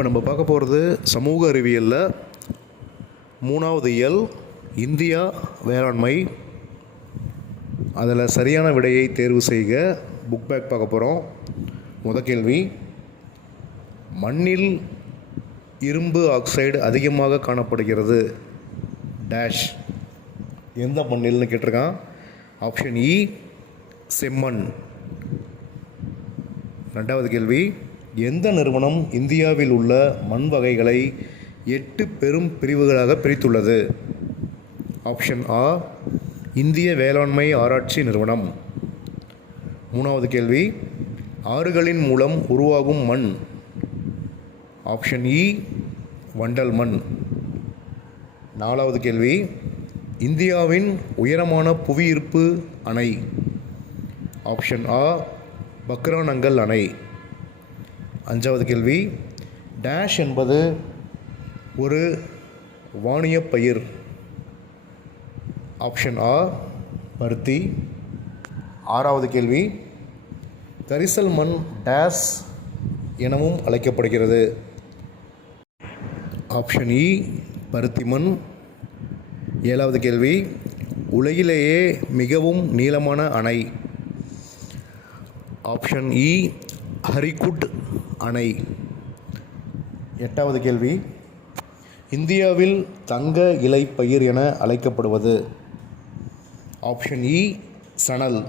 இப்போ நம்ம பார்க்க போகிறது சமூக அறிவியலில். மூணாவது இயல் இந்தியா வேளாண்மை. அதில் சரியான விடையை தேர்வு செய்க. புக் பேக் பார்க்க போகிறோம் முத கேள்வி. மண்ணில் இரும்பு ஆக்சைடு அதிகமாக காணப்படுகிறது. டேஷ் எந்த மண்ணில்னு கேட்டிருக்கான்? ஆப்ஷன் இ e, செம்மண். ரெண்டாவது கேள்வி. எந்த நிறுவனம் இந்தியாவில் உள்ள மண் வகைகளை எட்டு பெரும் பிரிவுகளாக பிரித்துள்ளது? ஆப்ஷன் ஆ இந்திய வேளாண்மை ஆராய்ச்சி நிறுவனம். மூணாவது கேள்வி ஆறுகளின் மூலம் உருவாகும் மண். ஆப்ஷன் இ வண்டல் மண். நாலாவது கேள்வி இந்தியாவின் உயரமான புவியீர்ப்பு அணை. ஆப்ஷன் ஆ பக்ரானங்கல் அணை. அஞ்சாவது கேள்வி. டேஷ் என்பது ஒரு வாணிய பயிர். ஆப்ஷன் ஆ பருத்தி. ஆறாவது கேள்வி கரிசல் மண் டேஸ் எனவும் அழைக்கப்படுகிறது. ஆப்ஷன் இ e, பருத்தி மண். ஏழாவது கேள்வி உலகிலேயே மிகவும் நீளமான அணை. ஆப்ஷன் இ e, ஹரிகுட் அணை. எட்டாவது கேள்வி. இந்தியாவில் தங்க இலை பயிர் என அழைக்கப்படுவது. ஆப்ஷன் இ சணல்.